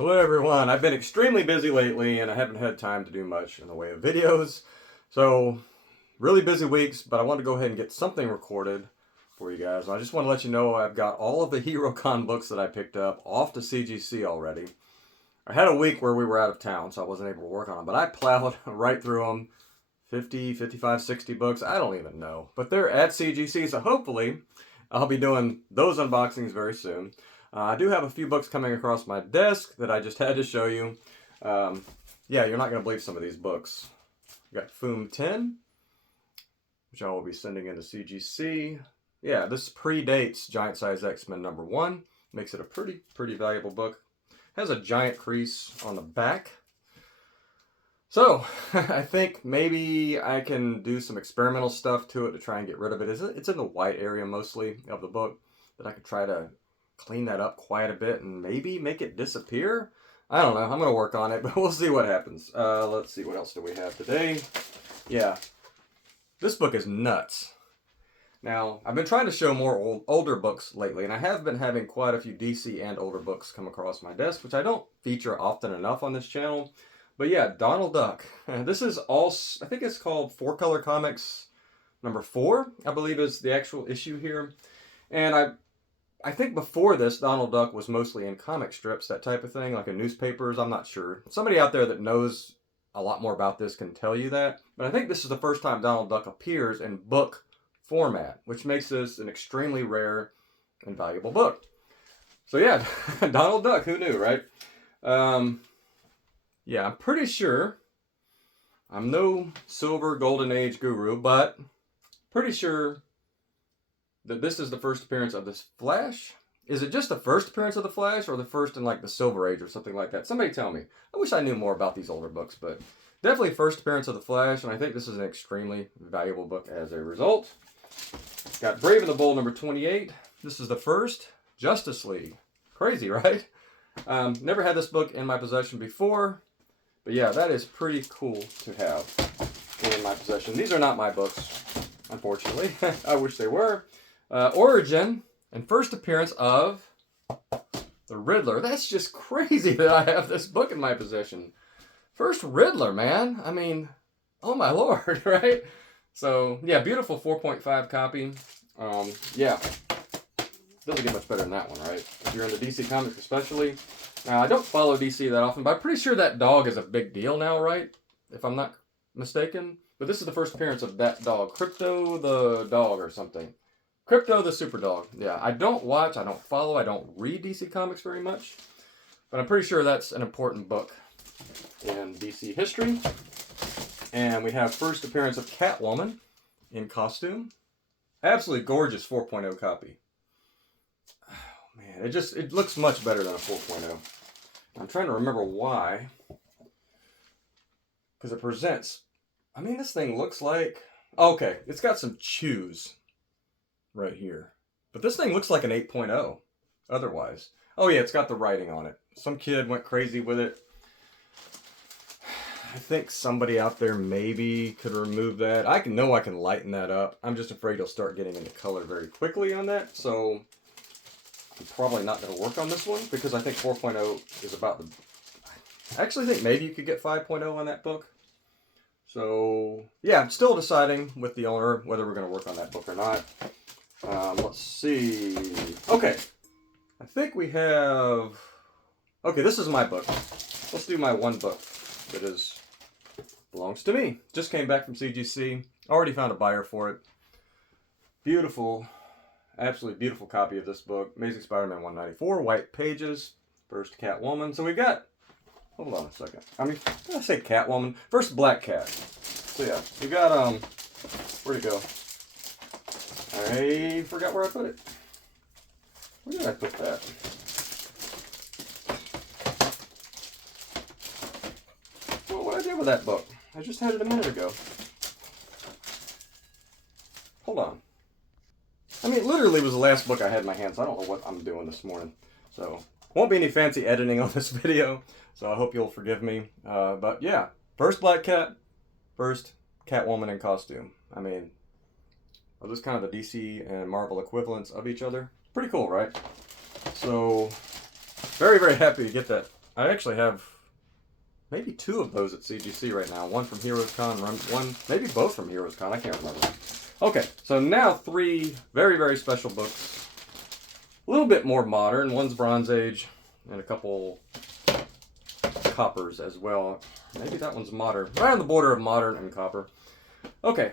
Hello everyone, I've been extremely busy lately and I haven't had time to do much in the way of videos. So, really busy weeks, but I want to go ahead and get something recorded for you guys. I just want to let you know I've got all of the HeroCon books that I picked up off to CGC already. I had a week where we were out of town, so I wasn't able to work on them, but I plowed right through them. 50, 55, 60 books, I don't even know. But they're at CGC, so hopefully I'll be doing those unboxings very soon. I do have a few books coming across my desk that I just had to show you. Yeah, you're not going to believe some of these books. We got Foom 10, which I will be sending into CGC. Yeah, this predates Giant Size X-Men #1. Makes it a pretty valuable book. Has a giant crease on the back. So, I think maybe I can do some experimental stuff to it to try and get rid of it. It's in the white area mostly of the book, but I could try to clean that up quite a bit and maybe make it disappear. I don't know. I'm going to work on it, but we'll see what happens. Let's see. What else do we have today? Yeah. This book is nuts. Now, I've been trying to show more older books lately, and I have been having quite a few DC and older books come across my desk, which I don't feature often enough on this channel. But yeah, Donald Duck. This is all, I think it's called 4-Color Comics #4, I believe is the actual issue here. And I think before this, Donald Duck was mostly in comic strips, that type of thing, like in newspapers. I'm not sure. Somebody out there that knows a lot more about this can tell you that. But I think this is the first time Donald Duck appears in book format, which makes this an extremely rare and valuable book. So yeah, Donald Duck, who knew, right? Yeah, I'm pretty sure, I'm no silver golden age guru, but pretty sure that this is the first appearance of this Flash. Is it just the first appearance of the Flash or the first in like the Silver Age or something like that? Somebody tell me. I wish I knew more about these older books, but definitely first appearance of the Flash, and I think this is an extremely valuable book as a result. Got Brave and the Bold #28. This is the first Justice League. Crazy, right? Never had this book in my possession before, but yeah, that is pretty cool to have in my possession. These are not my books, unfortunately. I wish they were. Origin and first appearance of the Riddler. That's just crazy that I have this book in my possession. First Riddler, man. I mean, oh my lord, right? So, yeah, beautiful 4.5 copy. Yeah, doesn't get much better than that one, right? If you're into DC Comics especially. Now, I don't follow DC that often, but I'm pretty sure that dog is a big deal now, right? If I'm not mistaken. But this is the first appearance of that dog. Crypto the dog or something. Crypto the Super Dog. Yeah, I don't watch, I don't follow, I don't read DC Comics very much. But I'm pretty sure that's an important book in DC history. And we have first appearance of Catwoman in costume. Absolutely gorgeous 4.0 copy. Oh, man, it looks much better than a 4.0. I'm trying to remember why. Because it presents, I mean, this thing looks like, okay, it's got some chews right here. But this thing looks like an 8.0 otherwise. Oh yeah, it's got the writing on it. Some kid went crazy with it. I think somebody out there maybe could remove that. I can lighten that up. I'm just afraid it'll start getting into color very quickly on that. So I'm probably not going to work on this one because I think 4.0 is about the... I actually think maybe you could get 5.0 on that book. So yeah, I'm still deciding with the owner whether we're going to work on that book or not. Let's see. Okay. I think we have... Okay, this is my book. Let's do my one book that belongs to me. Just came back from CGC. Already found a buyer for it. Beautiful, absolutely beautiful copy of this book. Amazing Spider-Man 194, white pages. First Catwoman. So we got... Hold on a second. I mean, did I say Catwoman? First Black Cat. So yeah, we got, where'd it go? I forgot where I put it. Where did I put that? Well, what did I do with that book? I just had it a minute ago. Hold on. I mean, it literally was the last book I had in my hands. I don't know what I'm doing this morning. So, won't be any fancy editing on this video. So I hope you'll forgive me. But yeah, first Black Cat, first Catwoman in costume. I mean, are those kind of the DC and Marvel equivalents of each other? Pretty cool, right? So, very, very happy to get that I actually have maybe 2 of those at CGC right now. One from Heroes Con, one, maybe both from Heroes Con. I can't remember. Okay, so now 3 very, very special books. A little bit more modern. One's Bronze Age, and a couple coppers as well. Maybe that one's modern. Right on the border of modern and copper. Okay,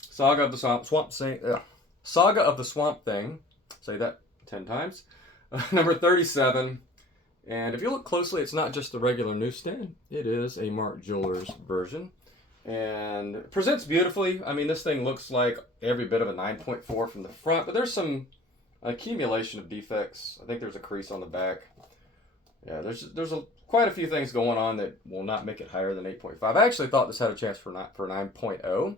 Saga of the Saga of the Swamp Thing. Say that 10 times. Number 37. And if you look closely, it's not just the regular newsstand. It is a Mark Jewelers version. And it presents beautifully. I mean, this thing looks like every bit of a 9.4 from the front, but there's some accumulation of defects. I think there's a crease on the back. Yeah, there's quite a few things going on that will not make it higher than 8.5. I actually thought this had a chance for 9.0.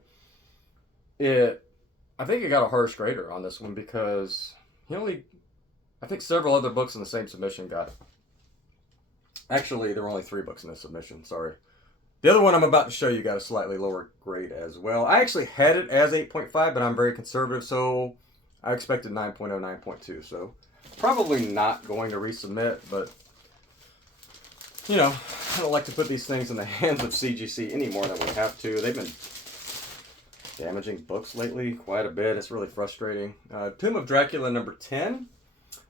I think it got a harsh grader on this one because I think several other books in the same submission got it. Actually, there were only 3 books in this submission, sorry. The other one I'm about to show you got a slightly lower grade as well. I actually had it as 8.5, but I'm very conservative, so I expected 9.0, 9.2. So probably not going to resubmit, but you know, I don't like to put these things in the hands of CGC any more than we have to. They've been damaging books lately quite a bit. It's really frustrating. Tomb of Dracula number 10,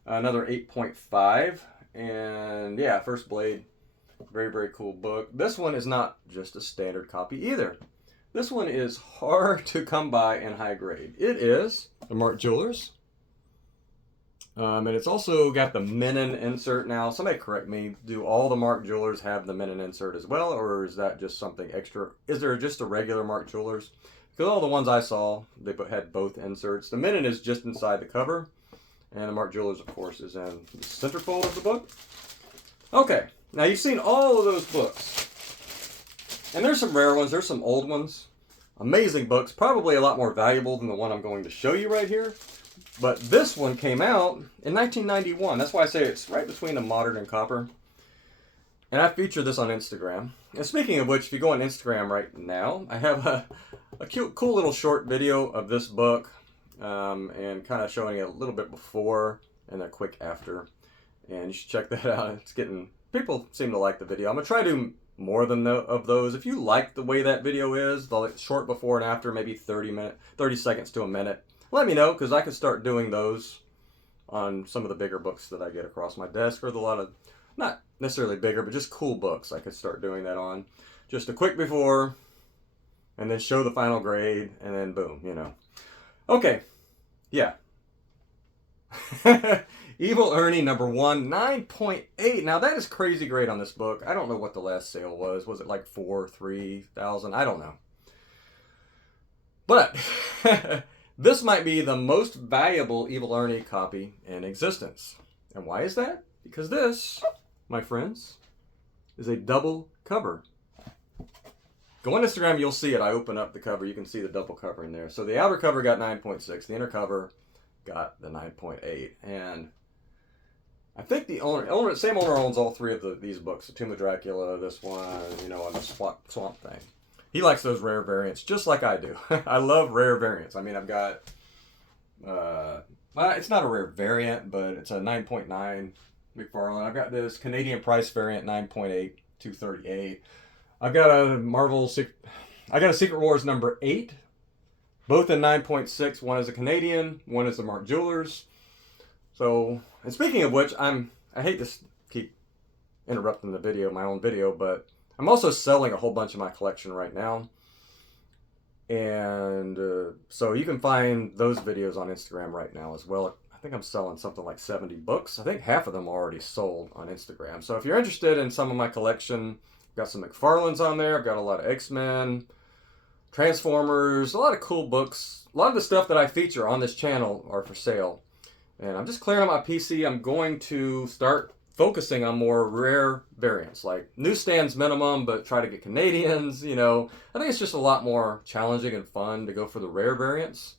another 8.5. And yeah, First Blade, very, very cool book. This one is not just a standard copy either. This one is hard to come by in high grade. It is the Mark Jewelers. And it's also got the Menon insert now. Somebody correct me. Do all the Mark Jewelers have the Menon insert as well? Or is that just something extra? Is there just a regular Mark Jewelers? Because all the ones I saw, they had both inserts. The Menon is just inside the cover. And the Mark Jewelers, of course, is in the centerfold of the book. Okay, now you've seen all of those books. And there's some rare ones, there's some old ones. Amazing books, probably a lot more valuable than the one I'm going to show you right here. But this one came out in 1991. That's why I say it's right between the modern and copper. And I featured this on Instagram. And speaking of which, if you go on Instagram right now, I have a cute, cool little short video of this book. And kind of showing it a little bit before and a quick after. And you should check that out. People seem to like the video. I'm going to try to do more than of those. If you like the way that video is, the short before and after, maybe 30 seconds to a minute, let me know, because I can start doing those on some of the bigger books that I get across my desk, or a lot of, not necessarily bigger, but just cool books I could start doing that on. Just a quick before, and then show the final grade, and then boom, you know. Okay, yeah. Evil Ernie number 1, 9.8. Now that is crazy great on this book. I don't know what the last sale was. Was it like 3,000? I don't know. But this might be the most valuable Evil Ernie copy in existence. And why is that? Because this, my friends, is a double cover. Go on Instagram, you'll see it. I open up the cover. You can see the double cover in there. So the outer cover got 9.6. The inner cover got the 9.8. And I think the same owner owns all 3 of these books. The Tomb of Dracula, this one, you know, and the Swamp Thing. He likes those rare variants, just like I do. I love rare variants. I mean, I've got, well, it's not a rare variant, but it's a 9.9 McFarlane. I've got this Canadian price variant, 9.8, 238. I've got a Secret Wars number 8, both in 9.6. One is a Canadian, one is the Mark Jewelers. So, and speaking of which, I hate to keep interrupting the video, my own video, but I'm also selling a whole bunch of my collection right now. And so you can find those videos on Instagram right now as well. I think I'm selling something like 70 books. I think half of them are already sold on Instagram. So if you're interested in some of my collection, I've got some McFarlanes on there. I've got a lot of X-Men, Transformers, a lot of cool books. A lot of the stuff that I feature on this channel are for sale. And I'm just clearing out my PC. I'm going to start focusing on more rare variants, like newsstands minimum, but try to get Canadians, you know. I think it's just a lot more challenging and fun to go for the rare variants.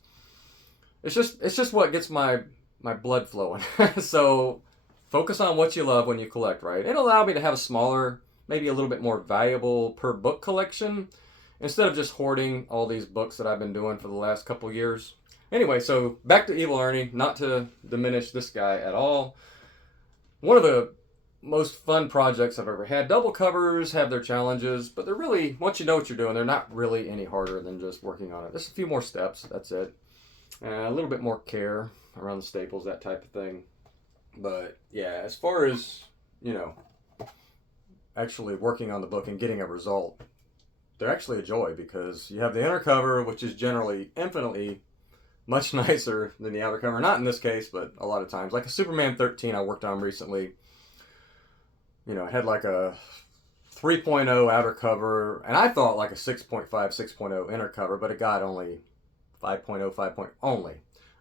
It's just what gets my blood flowing. So focus on what you love when you collect, right? It'll allow me to have a smaller, maybe a little bit more valuable per book collection, instead of just hoarding all these books that I've been doing for the last couple of years. Anyway, so back to Evil Ernie, not to diminish this guy at all. One of the most fun projects I've ever had. Double covers have their challenges, but they're really, once you know what you're doing, they're not really any harder than just working on it. Just a few more steps, that's it. A little bit more care around the staples, that type of thing. But yeah, as far as, you know, actually working on the book and getting a result, they're actually a joy, because you have the inner cover, which is generally infinitely much nicer than the outer cover. Not in this case, but a lot of times. Like a Superman 13 I worked on recently. You know, it had like a 3.0 outer cover, and I thought like a 6.5, 6.0 inner cover, but it got only 5.0, 5. Only.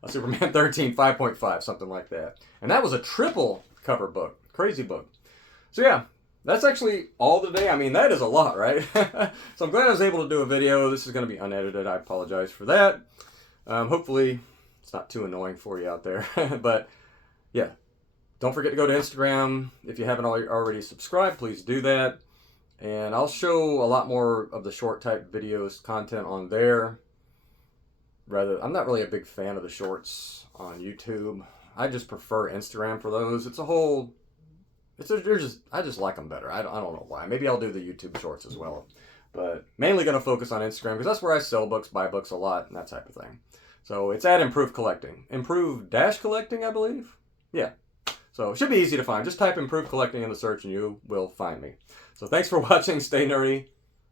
A Superman 13, 5.5, something like that. And that was a triple cover book. Crazy book. So yeah, that's actually all today. I mean, that is a lot, right? So I'm glad I was able to do a video. This is going to be unedited. I apologize for that. Hopefully it's not too annoying for you out there. But yeah, don't forget to go to Instagram. If you haven't already subscribed, please do that. And I'll show a lot more of the short type videos content on there. I'm not really a big fan of the shorts on YouTube. I just prefer Instagram for those. I just like them better. I don't know why. Maybe I'll do the YouTube shorts as well. But mainly going to focus on Instagram, because that's where I sell books, buy books a lot, and that type of thing. So it's at Improved Collecting. Improved Collecting, I believe? Yeah. So it should be easy to find. Just type Improved Collecting in the search and you will find me. So thanks for watching. Stay nerdy,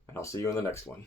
and I'll see you in the next one.